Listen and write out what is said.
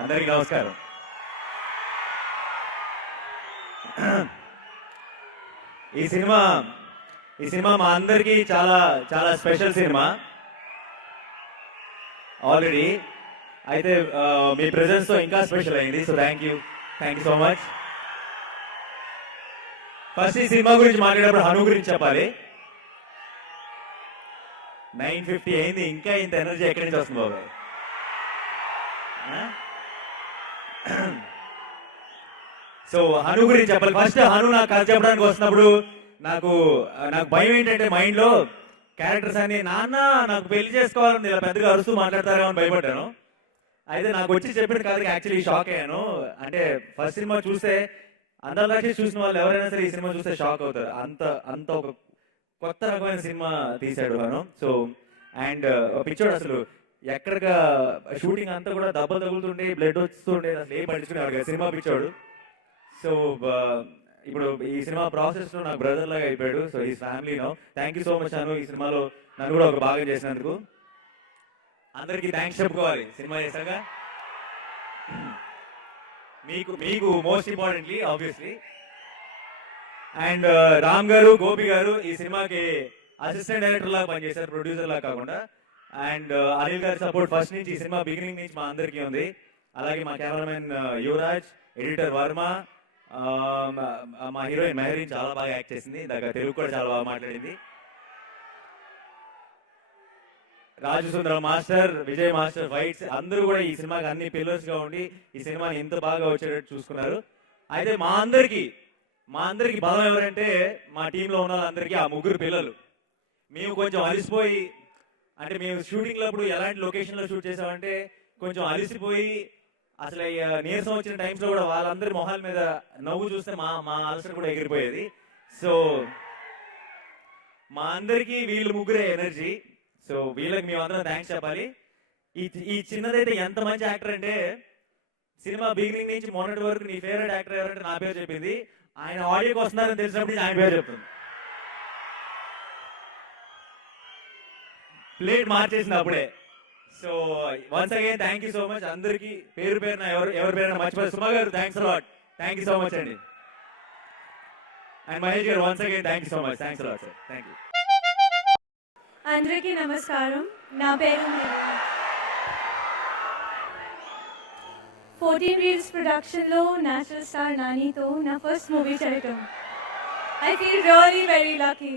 అందరికీ నమస్కారం. ఈ సినిమా మా అందరికీ చాలా చాలా స్పెషల్ సినిమా. ఆల్రెడీ అయితే మీ ప్రెజెన్స్ తో ఇంకా స్పెషల్ అయింది. So thank you so much. First ఈ సినిమా గురించి మాట్లాడేటప్పుడు హను గురించి చెప్పాలి. 9:50 అయింది, ఇంకా ఇంత ఎనర్జీ ఎక్కడి నుంచి వస్తుంది బాబాయ్? సో హను గురించి చెప్పాలి. ఫస్ట్ హను నాకు కథ చెప్పడానికి వస్తున్నప్పుడు నాకు భయం ఏంటంటే మైండ్ లో క్యారెక్టర్స్ అని నాన్న నాకు పెళ్లి చేసుకోవాలని ఇలా పెద్దగా అరుస్తూ మాట్లాడతారేమో అని భయపడ్డాను. అయితే నాకు వచ్చి చెప్పిన కథకి యాక్చువల్లీ షాక్ అయ్యాను. అంటే ఫస్ట్ సినిమా చూస్తే అందరికీ చూసిన వాళ్ళు ఎవరైనా సరే ఈ సినిమా చూస్తే షాక్ అవుతారు. అంత ఒక కొత్త రకమైన సినిమా తీశాడు హను. సో అండ్ పిక్చర్ అసలు ఎక్కడిక షూటింగ్ అంతా కూడా దెబ్బలు తగులుతుండే, బ్లడ్ వస్తుండే, అసలు ఏం పట్టించుకునే సినిమా పిక్చర్. సో ఇప్పుడు ఈ సినిమా ప్రాసెస్ లో నాకు బ్రదర్ లాగా అయిపోయాడు. సో ఈ family no. Thank you so much Anu, ఈ సినిమాలో నన్ను కూడా ఒక భాగం చేసినందుకు. అందరికీ థ్యాంక్స్ చెప్పుకోవాలి సినిమా చేశాక. మీకు most importantly obviously. And Ram గారు, గోపి గారు ఈ సినిమాకి అసిస్టెంట్ డైరెక్టర్ లాగా పనిచేశారు, ప్రొడ్యూసర్ లాగా కాకుండా. అండ్ అనిల్ గారి సపోర్ట్ ఫస్ట్ నుంచి ఈ సినిమా బిగినింగ్ నుంచి మా అందరికీ ఉంది. అలాగే మా కెమెరామెన్ యువరాజ్, ఎడిటర్ వర్మ, మా హీరోయిన్ మెహరీన్ చాలా బాగా యాక్ట్ చేసింది, దగ్గర తెలుగు కూడా చాలా బాగా మాట్లాడింది. రాజు సుందరం మాస్టర్, విజయ్ మాస్టర్, ఫైట్స్ అందరూ కూడా ఈ సినిమాకి అన్ని పిల్లర్స్ గా ఉండి ఈ సినిమాని ఎంత బాగా వచ్చేటట్టు చూసుకున్నారు. అయితే మా అందరికి బలం ఎవరంటే మా టీంలో ఉన్న వాళ్ళందరికీ ఆ ముగ్గురు పిల్లలు. మేము కొంచెం అలిసిపోయి, అంటే మేము షూటింగ్ అప్పుడు ఎలాంటి లొకేషన్ లో షూట్ చేసామంటే కొంచెం అలిసిపోయి అసలు నీరసం వచ్చిన టైమ్స్ లో కూడా వాళ్ళందరి మొహాల మీద నవ్వు చూస్తే మా అలసట కూడా ఎగిరిపోయేది. సో మా అందరికీ వీళ్ళు ముగ్గురే ఎనర్జీ. సో వీళ్ళకి మేమందరం థ్యాంక్స్ చెప్పాలి. ఈ చిన్నదైతే ఎంత మంచి యాక్టర్ అంటే సినిమా బిగినింగ్ నుంచి మొన్నటి వరకు నీ ఫేవరెట్ యాక్టర్ ఎవరంటే నా పేరు చెప్పింది. ఆయన ఆడియోకి వస్తున్నారని తెలిసినప్పుడు ఆయన పేరు చెప్తుంది. ప్లేట్ మార్చేసింది అప్పుడే. So once again thank you so much అందరికి పేరు పేరున ఎవరి పేరున మర్చిపోయి. సుమా గారు thanks a lot, thank you so much అండి. అండ్ మహేష్ గారు once again thank you so much, thanks a lot sir, thank you. అందరికీ నమస్కారం. నా పేరు 14 Reels ప్రొడక్షన్లో నేషనల్ స్టార్ నానితో నా ఫస్ట్ మూవీ చేయటం. I feel really very lucky.